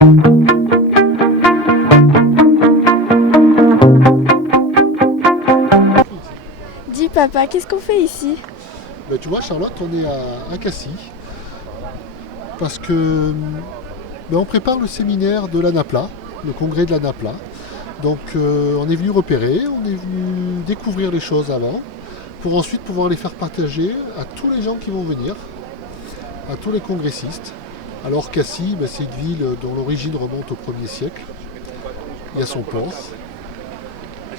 Dis papa, qu'est-ce qu'on fait ici? Ben, tu vois Charlotte, on est à Cassis parce que on prépare le séminaire de l'ANAPLA, le congrès de l'ANAPLA. Donc on est venu repérer, on est venu découvrir les choses avant pour ensuite pouvoir les faire partager à tous les gens qui vont venir, à tous les congressistes. Alors Cassis, c'est une ville dont l'origine remonte au 1er siècle. Il y a son port.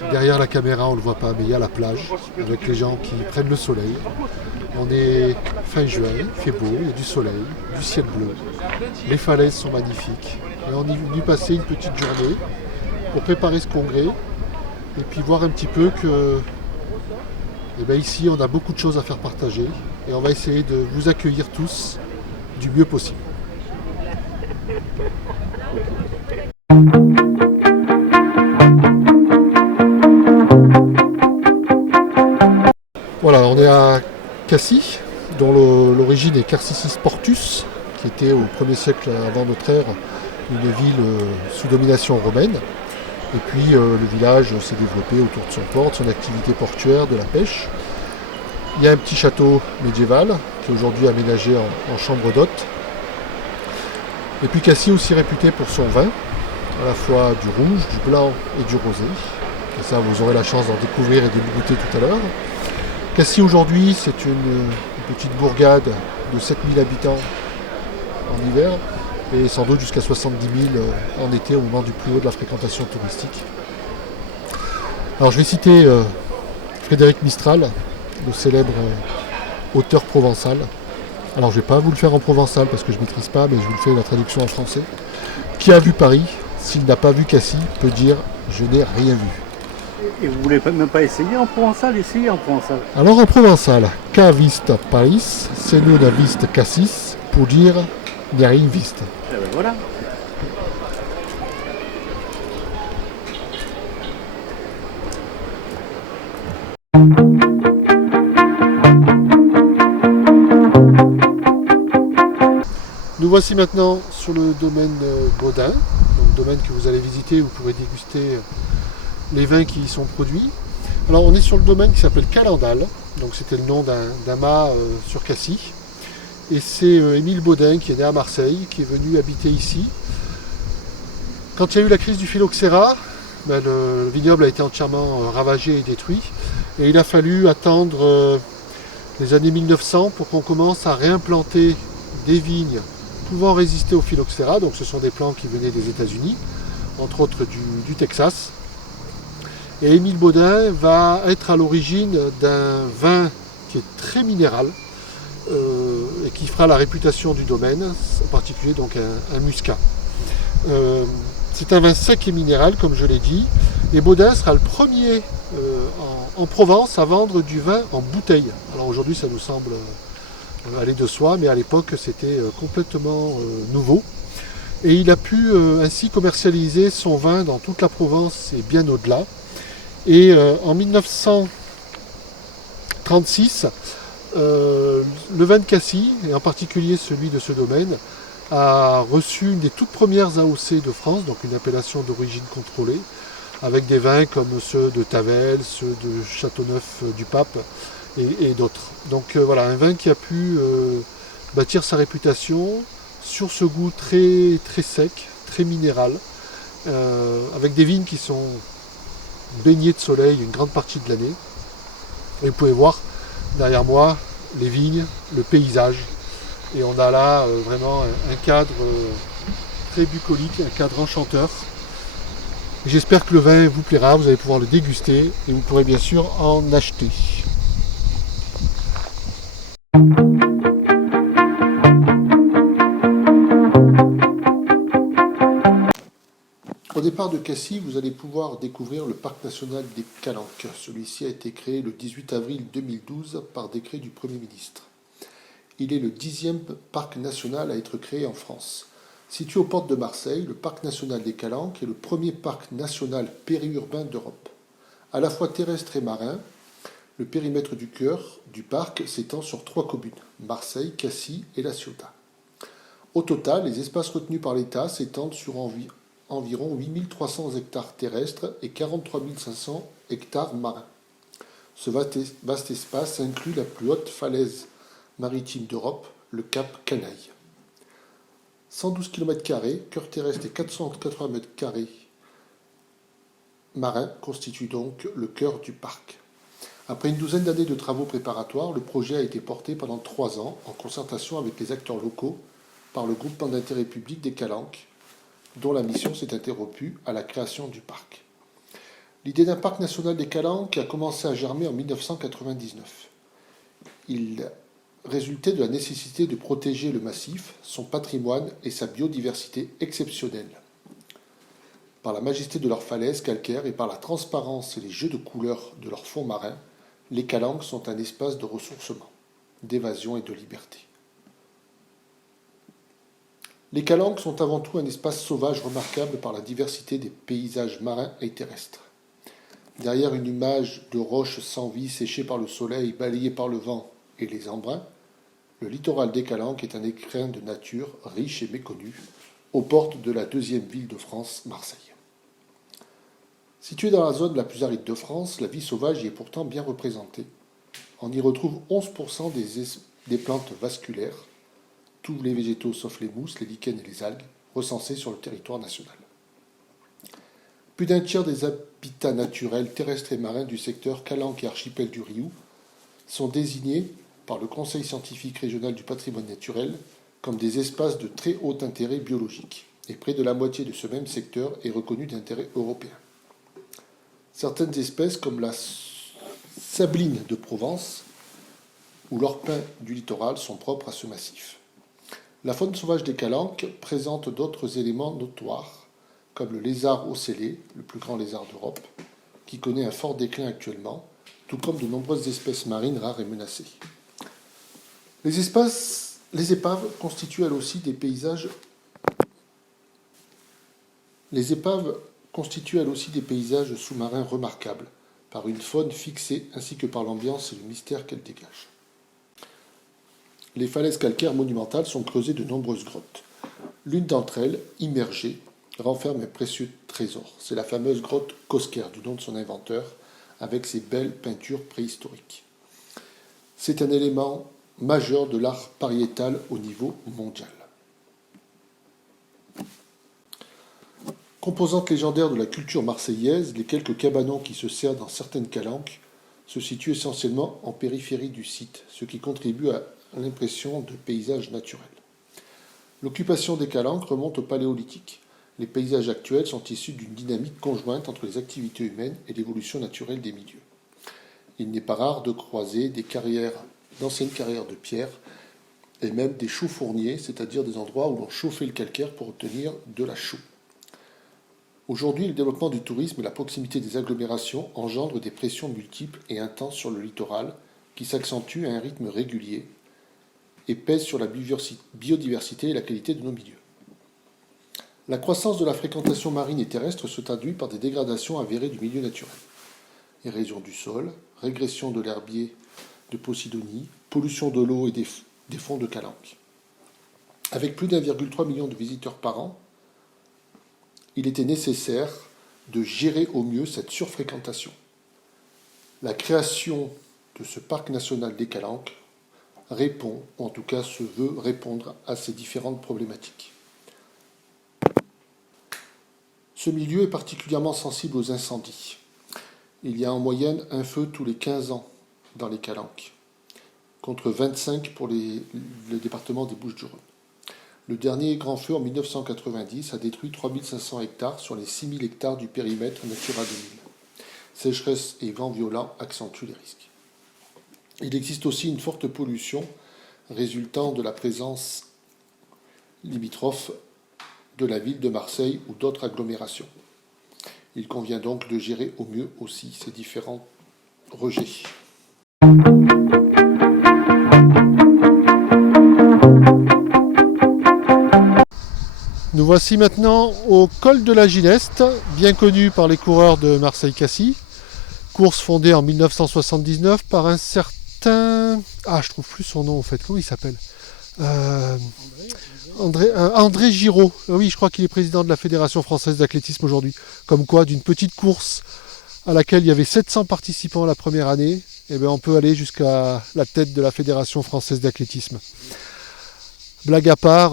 Derrière la caméra, on ne le voit pas, mais il y a la plage avec les gens qui prennent le soleil. On est fin juin, il fait beau, il y a du soleil, du ciel bleu. Les falaises sont magnifiques. Et on est venu passer une petite journée pour préparer ce congrès et puis voir un petit peu que ici on a beaucoup de choses à faire partager et on va essayer de vous accueillir tous du mieux possible. Voilà, on est à Cassis, dont l'origine est Carsicis Portus, qui était au 1er siècle avant notre ère une ville sous domination romaine. Et puis le village s'est développé autour de son port, de son activité portuaire, de la pêche. Il y a un petit château médiéval qui est aujourd'hui aménagé en chambre d'hôte. Et puis Cassis aussi réputé pour son vin, à la fois du rouge, du blanc et du rosé. Et ça, vous aurez la chance d'en découvrir et de le goûter tout à l'heure. Cassis aujourd'hui, c'est une petite bourgade de 7000 habitants en hiver et sans doute jusqu'à 70 000 en été au moment du plus haut de la fréquentation touristique. Alors je vais citer Frédéric Mistral, le célèbre auteur provençal. Alors je ne vais pas vous le faire en provençal parce que je ne maîtrise pas, mais je vous le fais la traduction en français. Qui a vu Paris, s'il n'a pas vu Cassis, peut dire « je n'ai rien vu ». Et vous voulez même pas essayer en provençal? Essayez en provençal. Alors en provençal, qu'a vist Paris, c'est nous n'a vist Cassis, pour dire n'y a rien vist. Et ben voilà. Nous voici maintenant sur le domaine Baudin, donc domaine que vous allez visiter, vous pourrez déguster les vins qui y sont produits. Alors on est sur le domaine qui s'appelle Calendal, donc c'était le nom d'un mât sur Cassis. Et c'est Émile Baudin qui est né à Marseille, qui est venu habiter ici. Quand il y a eu la crise du phylloxéra, le vignoble a été entièrement ravagé et détruit. Et il a fallu attendre les années 1900 pour qu'on commence à réimplanter des vignes pouvant résister au phylloxéra. Donc ce sont des plants qui venaient des États-Unis, entre autres du Texas. Et Émile Baudin va être à l'origine d'un vin qui est très minéral et qui fera la réputation du domaine, en particulier donc un muscat. C'est un vin sec et minéral, comme je l'ai dit, et Baudin sera le premier en Provence à vendre du vin en bouteille. Alors aujourd'hui ça nous semble aller de soi, mais à l'époque c'était complètement nouveau. Et il a pu ainsi commercialiser son vin dans toute la Provence et bien au-delà. Et en 1936, le vin de Cassis, et en particulier celui de ce domaine, a reçu une des toutes premières AOC de France, donc une appellation d'origine contrôlée, avec des vins comme ceux de Tavel, ceux de Châteauneuf-du-Pape et d'autres. Donc voilà, un vin qui a pu bâtir sa réputation sur ce goût très, très sec, très minéral, avec des vignes qui sont baignées de soleil une grande partie de l'année. Et vous pouvez voir derrière moi les vignes, le paysage. Et on a là vraiment un cadre très bucolique, un cadre enchanteur. J'espère que le vin vous plaira, vous allez pouvoir le déguster et vous pourrez bien sûr en acheter. Au départ de Cassis, vous allez pouvoir découvrir le parc national des Calanques. Celui-ci a été créé le 18 avril 2012 par décret du Premier ministre. Il est le 10e parc national à être créé en France. Situé aux portes de Marseille, le parc national des Calanques est le premier parc national périurbain d'Europe. À la fois terrestre et marin, le périmètre du cœur du parc s'étend sur 3 communes, Marseille, Cassis et La Ciotat. Au total, les espaces retenus par l'État s'étendent sur environ 8300 hectares terrestres et 43 500 hectares marins. Ce vaste espace inclut la plus haute falaise maritime d'Europe, le cap Canaille. 112 km², cœur terrestre et 480 m² marins constituent donc le cœur du parc. Après une douzaine d'années de travaux préparatoires, le projet a été porté pendant 3 ans en concertation avec les acteurs locaux par le groupement d'intérêt public des Calanques, dont la mission s'est interrompue à la création du parc. L'idée d'un parc national des Calanques a commencé à germer en 1999. Il résultait de la nécessité de protéger le massif, son patrimoine et sa biodiversité exceptionnelle. Par la majesté de leurs falaises calcaires et par la transparence et les jeux de couleurs de leurs fonds marins, les Calanques sont un espace de ressourcement, d'évasion et de liberté. Les Calanques sont avant tout un espace sauvage remarquable par la diversité des paysages marins et terrestres. Derrière une image de roches sans vie séchées par le soleil, balayées par le vent et les embruns, le littoral des Calanques est un écrin de nature riche et méconnu, aux portes de la deuxième ville de France, Marseille. Située dans la zone la plus aride de France, la vie sauvage y est pourtant bien représentée. On y retrouve 11% des plantes vasculaires, tous les végétaux sauf les mousses, les lichens et les algues, recensés sur le territoire national. Plus d'un tiers des habitats naturels terrestres et marins du secteur Calanques et archipel du Rioux sont désignés par le Conseil scientifique régional du patrimoine naturel comme des espaces de très haut intérêt biologique, et près de la moitié de ce même secteur est reconnu d'intérêt européen. Certaines espèces, comme la sabline de Provence ou l'orpin du littoral, sont propres à ce massif. La faune sauvage des Calanques présente d'autres éléments notoires, comme le lézard ocellé, le plus grand lézard d'Europe, qui connaît un fort déclin actuellement, tout comme de nombreuses espèces marines rares et menacées. Les épaves constituent elles aussi des paysages sous-marins remarquables, par une faune fixée ainsi que par l'ambiance et le mystère qu'elle dégage. Les falaises calcaires monumentales sont creusées de nombreuses grottes. L'une d'entre elles, immergée, renferme un précieux trésor. C'est la fameuse grotte Cosquer, du nom de son inventeur, avec ses belles peintures préhistoriques. C'est un élément majeur de l'art pariétal au niveau mondial. Composante légendaire de la culture marseillaise, les quelques cabanons qui se serrent dans certaines calanques se situent essentiellement en périphérie du site, ce qui contribue à l'impression de paysage naturel. L'occupation des calanques remonte au Paléolithique. Les paysages actuels sont issus d'une dynamique conjointe entre les activités humaines et l'évolution naturelle des milieux. Il n'est pas rare de croiser d'anciennes carrières de pierre et même des chaux fourniers, c'est-à-dire des endroits où l'on chauffait le calcaire pour obtenir de la chaux. Aujourd'hui, le développement du tourisme et la proximité des agglomérations engendrent des pressions multiples et intenses sur le littoral qui s'accentuent à un rythme régulier et pèsent sur la biodiversité et la qualité de nos milieux. La croissance de la fréquentation marine et terrestre se traduit par des dégradations avérées du milieu naturel. Érosion du sol, régression de l'herbier de Posidonie, pollution de l'eau et des fonds de Calanques. Avec plus d'1,3 million de visiteurs par an, il était nécessaire de gérer au mieux cette surfréquentation. La création de ce parc national des Calanques répond, ou en tout cas se veut répondre à ces différentes problématiques. Ce milieu est particulièrement sensible aux incendies. Il y a en moyenne un feu tous les 15 ans dans les Calanques, contre 25 pour le département des Bouches-du-Rhône. Le dernier grand feu en 1990 a détruit 3500 hectares sur les 6000 hectares du périmètre Natura 2000. Sécheresse et vents violents accentuent les risques. Il existe aussi une forte pollution résultant de la présence limitrophe de la ville de Marseille ou d'autres agglomérations. Il convient donc de gérer au mieux aussi ces différents rejets. Nous voici maintenant au col de la Gineste, bien connu par les coureurs de Marseille-Cassis. Course fondée en 1979 par un certain... Ah, je trouve plus son nom en fait. Comment il s'appelle ? Euh, André Giraud, oui, je crois qu'il est président de la Fédération française d'athlétisme aujourd'hui. Comme quoi, d'une petite course à laquelle il y avait 700 participants la première année, eh bien, on peut aller jusqu'à la tête de la Fédération française d'athlétisme. Blague à part,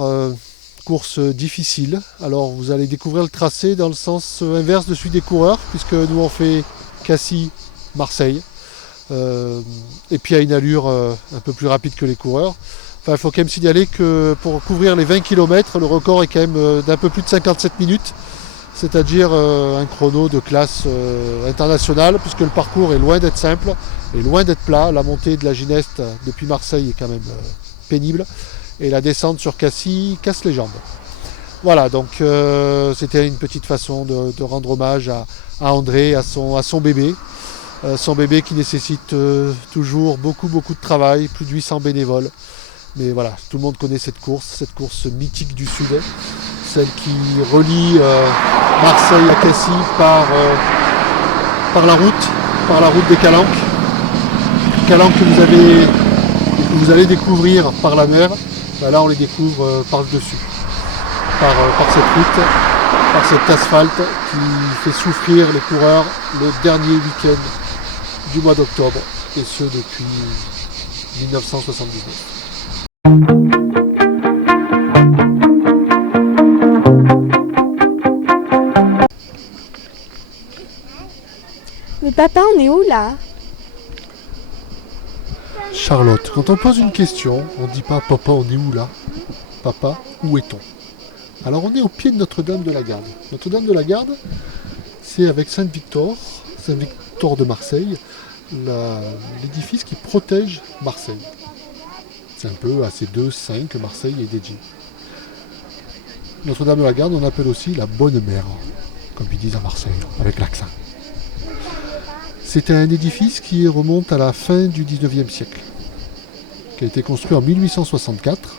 course difficile. Alors vous allez découvrir le tracé dans le sens inverse de celui des coureurs, puisque nous on fait Cassis-Marseille. Et puis à une allure un peu plus rapide que les coureurs. Enfin, il faut quand même signaler que pour couvrir les 20 km, le record est quand même d'un peu plus de 57 minutes, c'est-à-dire un chrono de classe internationale, puisque le parcours est loin d'être simple et loin d'être plat. La montée de la Gineste depuis Marseille est quand même pénible, et la descente sur Cassis casse les jambes. Voilà, donc c'était une petite façon de rendre hommage à André, à son bébé. Son bébé qui nécessite toujours beaucoup de travail, plus de 800 bénévoles. Mais voilà, tout le monde connaît cette course mythique du Sud, celle qui relie Marseille à Cassis par la route des Calanques. Calanques que vous allez découvrir par la mer. Ben là on les découvre par le dessus, par cette route, par cet asphalte qui fait souffrir les coureurs le dernier week-end du mois d'octobre, et ce depuis 1979. Mais papa, on est où là? Charlotte, quand on pose une question, on ne dit pas papa, on est où là? Papa, où est-on? Alors on est au pied de Notre-Dame de la Garde. Notre-Dame de la Garde, c'est avec Saint-Victor de Marseille, l'édifice qui protège Marseille. C'est un peu à ces deux saints que Marseille est dédiée. Notre-Dame de la Garde, on appelle aussi la Bonne Mère, comme ils disent à Marseille, avec l'accent. C'est un édifice qui remonte à la fin du 19e siècle, qui a été construit en 1864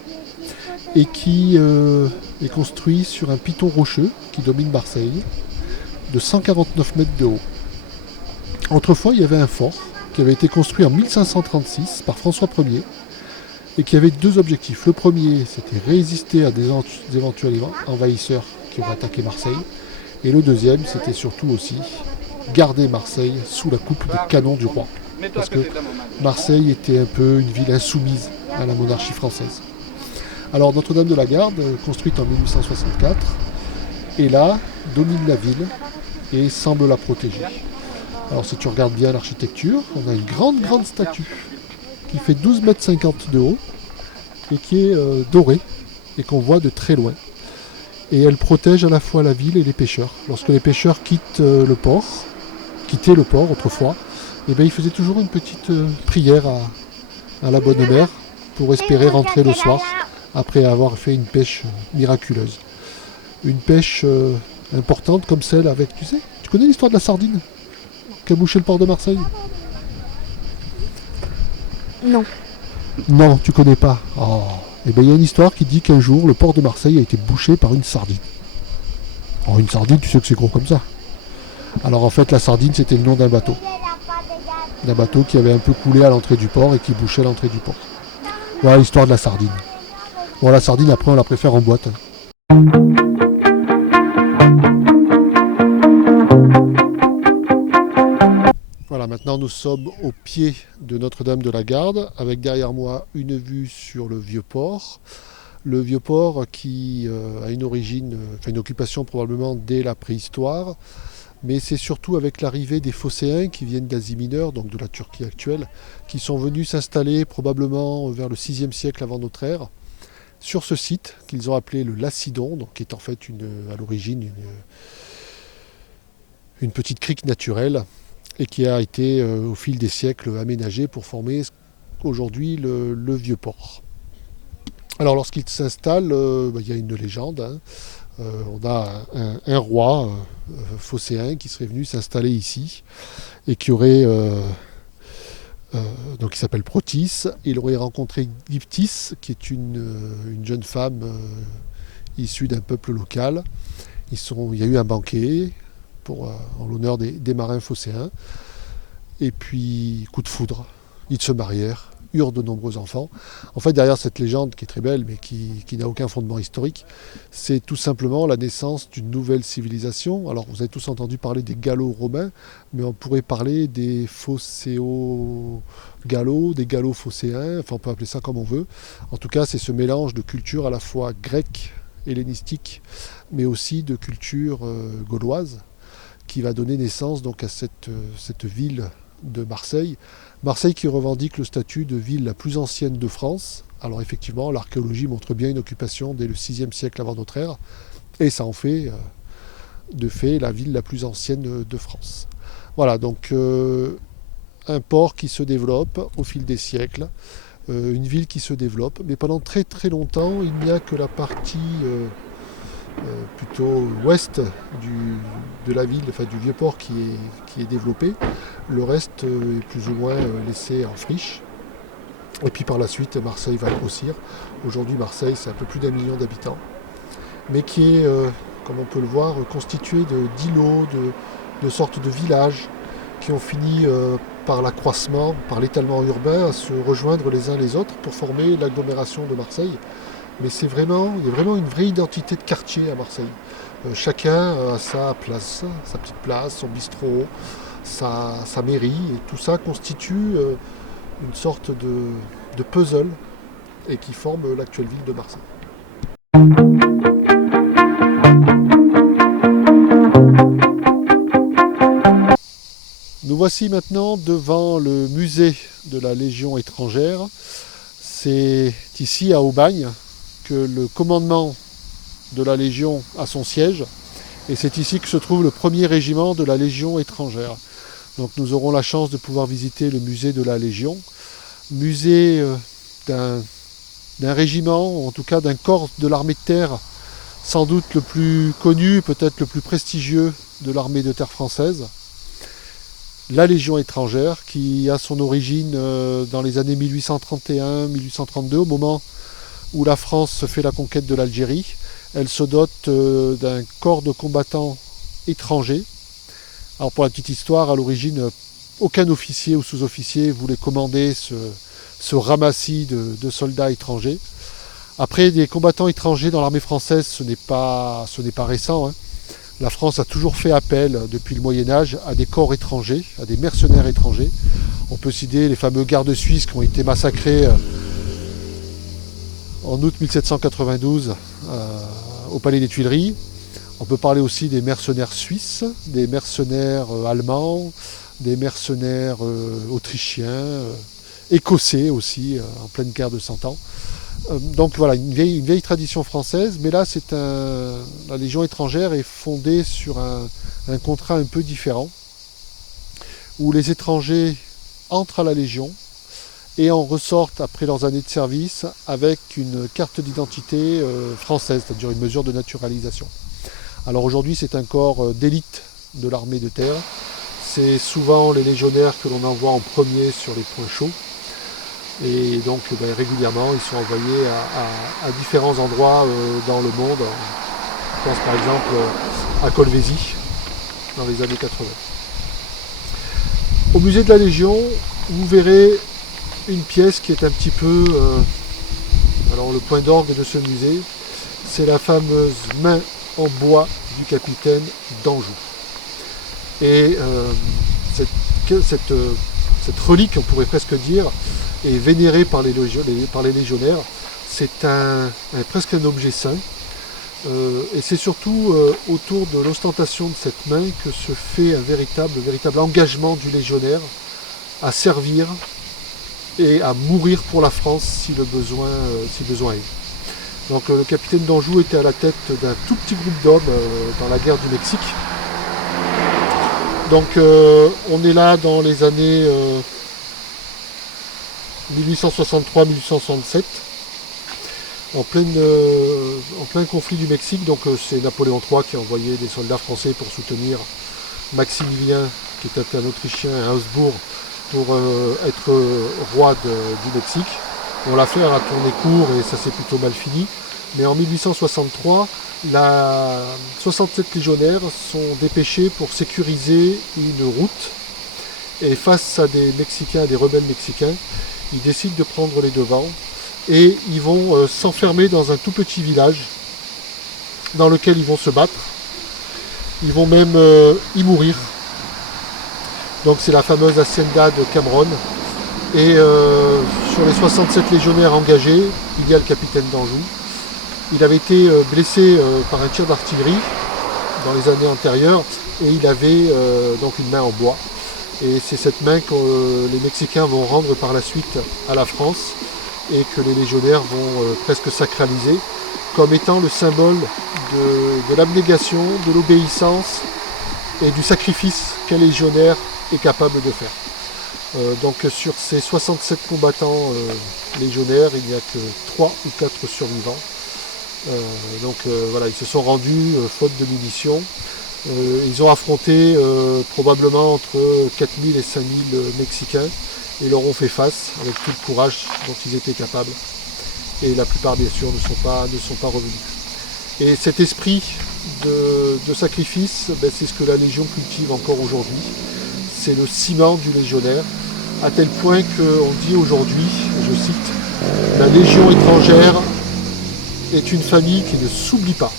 et qui est construit sur un piton rocheux qui domine Marseille, de 149 mètres de haut. Autrefois, il y avait un fort qui avait été construit en 1536 par François Ier et qui avait deux objectifs. Le premier, c'était résister à des éventuels envahisseurs qui auraient attaqué Marseille. Et le deuxième, c'était surtout aussi garder Marseille sous la coupe des canons du roi. Parce que Marseille était un peu une ville insoumise à la monarchie française. Alors Notre-Dame de la Garde, construite en 1864, est là, domine la ville et semble la protéger. Alors si tu regardes bien l'architecture, on a une grande statue qui fait 12,50 m de haut et qui est dorée et qu'on voit de très loin. Et elle protège à la fois la ville et les pêcheurs. Lorsque les pêcheurs quittaient le port autrefois, et bien ils faisaient toujours une petite prière à la Bonne Mère pour espérer rentrer le soir après avoir fait une pêche miraculeuse. Une pêche importante comme celle avec, tu connais l'histoire de la sardine qui a bouché le port de Marseille? Non. Non, tu connais pas. Oh. Et bien il y a une histoire qui dit qu'un jour le port de Marseille a été bouché par une sardine. Alors une sardine, tu sais que c'est gros comme ça. Alors en fait la sardine c'était le nom d'un bateau. D'un bateau qui avait un peu coulé à l'entrée du port et qui bouchait l'entrée du port. Voilà l'histoire de la sardine. Bon la sardine après on la préfère en boîte. Voilà, maintenant nous sommes au pied de Notre-Dame de la Garde, avec derrière moi une vue sur le Vieux-Port. Le Vieux-Port qui a une origine, une occupation probablement dès la préhistoire, mais c'est surtout avec l'arrivée des Phocéens qui viennent d'Asie mineure, donc de la Turquie actuelle, qui sont venus s'installer probablement vers le 6e siècle avant notre ère, sur ce site qu'ils ont appelé le Lacidon, donc qui est en fait à l'origine une petite crique naturelle, et qui a été au fil des siècles aménagé pour former aujourd'hui le Vieux-Port. Alors lorsqu'il s'installe, il y a une légende. On a un roi phocéen qui serait venu s'installer ici et qui aurait, donc il s'appelle Protis, il aurait rencontré Gyptis, qui est une jeune femme issue d'un peuple local. Il y a eu un banquet en l'honneur des marins phocéens. Et puis, coup de foudre, ils se marièrent eurent de nombreux enfants. En fait, derrière cette légende qui est très belle, mais qui n'a aucun fondement historique, c'est tout simplement la naissance d'une nouvelle civilisation. Alors, vous avez tous entendu parler des Gallo-Romains, mais on pourrait parler des Phocéo-Gallo, des Gallo-Phocéens, enfin on peut appeler ça comme on veut. En tout cas, c'est ce mélange de culture à la fois grecque, hellénistique, mais aussi de culture gauloise, qui va donner naissance donc à cette ville de Marseille. Marseille qui revendique le statut de ville la plus ancienne de France. Alors effectivement, l'archéologie montre bien une occupation dès le 6e siècle avant notre ère, et ça en fait de fait la ville la plus ancienne de France. Voilà, donc un port qui se développe au fil des siècles, une ville qui se développe, mais pendant très très longtemps, il n'y a que la partie plutôt ouest de la ville, enfin du vieux port qui est développé. Le reste est plus ou moins laissé en friche. Et puis par la suite, Marseille va grossir. Aujourd'hui, Marseille, c'est un peu plus d'1 million d'habitants, mais qui est, comme on peut le voir, constitué d'îlots, de sortes de villages qui ont fini par l'accroissement, par l'étalement urbain, à se rejoindre les uns les autres pour former l'agglomération de Marseille. Mais il y a vraiment une vraie identité de quartier à Marseille. Chacun a sa place, sa petite place, son bistrot, sa mairie, et tout ça constitue une sorte de puzzle et qui forme l'actuelle ville de Marseille. Nous voici maintenant devant le musée de la Légion étrangère. C'est ici à Aubagne que le commandement de la Légion a son siège, et c'est ici que se trouve le premier régiment de la Légion étrangère. Donc nous aurons la chance de pouvoir visiter le musée de la Légion, musée d'un régiment, ou en tout cas d'un corps de l'armée de terre, sans doute le plus connu, peut-être le plus prestigieux de l'armée de terre française, la Légion étrangère, qui a son origine dans les années 1831-1832, au moment où la France se fait la conquête de l'Algérie. Elle se dote d'un corps de combattants étrangers. Alors pour la petite histoire, à l'origine, aucun officier ou sous-officier voulait commander ce ramassis de soldats étrangers. Après, des combattants étrangers dans l'armée française, ce n'est pas récent, hein. La France a toujours fait appel, depuis le Moyen-Âge, à des corps étrangers, à des mercenaires étrangers. On peut citer les fameux gardes suisses qui ont été massacrés en août 1792 au Palais des Tuileries. On peut parler aussi des mercenaires suisses, des mercenaires allemands, des mercenaires autrichiens, écossais aussi, en pleine guerre de 100 ans. Donc voilà, une vieille tradition française, mais là la Légion étrangère est fondée sur un contrat un peu différent, où les étrangers entrent à la Légion et en ressortent après leurs années de service avec une carte d'identité française, c'est-à-dire une mesure de naturalisation. Alors aujourd'hui, c'est un corps d'élite de l'armée de terre. C'est souvent les légionnaires que l'on envoie en premier sur les points chauds. Et donc régulièrement, ils sont envoyés à différents endroits dans le monde. Je pense par exemple à Colvézi, dans les années 80. Au musée de la Légion, vous verrez une pièce qui est un petit peu... alors le point d'orgue de ce musée, c'est la fameuse main en bois du capitaine d'Anjou. Et cette relique, on pourrait presque dire, est vénérée par les légionnaires. C'est presque un objet saint. Et c'est surtout autour de l'ostentation de cette main que se fait un véritable engagement du légionnaire à servir et à mourir pour la France si besoin est. Donc le capitaine d'Anjou était à la tête d'un tout petit groupe d'hommes dans la guerre du Mexique. Donc on est là dans les années 1863-1867, en plein conflit du Mexique. Donc c'est Napoléon III qui a envoyé des soldats français pour soutenir Maximilien, qui était un Autrichien à Habsbourg, pour être roi du Mexique. On l'a fait à la tournée court et ça s'est plutôt mal fini. Mais en 1863, 67 légionnaires sont dépêchés pour sécuriser une route. Et face à des rebelles mexicains, ils décident de prendre les devants et ils vont s'enfermer dans un tout petit village dans lequel ils vont se battre. Ils vont même y mourir. Donc c'est la fameuse hacienda de Cameron. Et sur les 67 légionnaires engagés, il y a le capitaine d'Anjou. Il avait été blessé par un tir d'artillerie dans les années antérieures et il avait donc une main en bois. Et c'est cette main que les Mexicains vont rendre par la suite à la France et que les légionnaires vont presque sacraliser comme étant le symbole de l'abnégation, de l'obéissance et du sacrifice qu'un légionnaire est capable de faire. Donc sur ces 67 combattants légionnaires, il n'y a que 3 ou 4 survivants. Voilà, ils se sont rendus faute de munitions. Ils ont affronté probablement entre 4000 et 5000 Mexicains et leur ont fait face avec tout le courage dont ils étaient capables. Et la plupart bien sûr ne sont pas revenus. Et cet esprit de sacrifice, c'est ce que la Légion cultive encore aujourd'hui. C'est le ciment du légionnaire, à tel point qu'on dit aujourd'hui, je cite, la Légion étrangère est une famille qui ne s'oublie pas.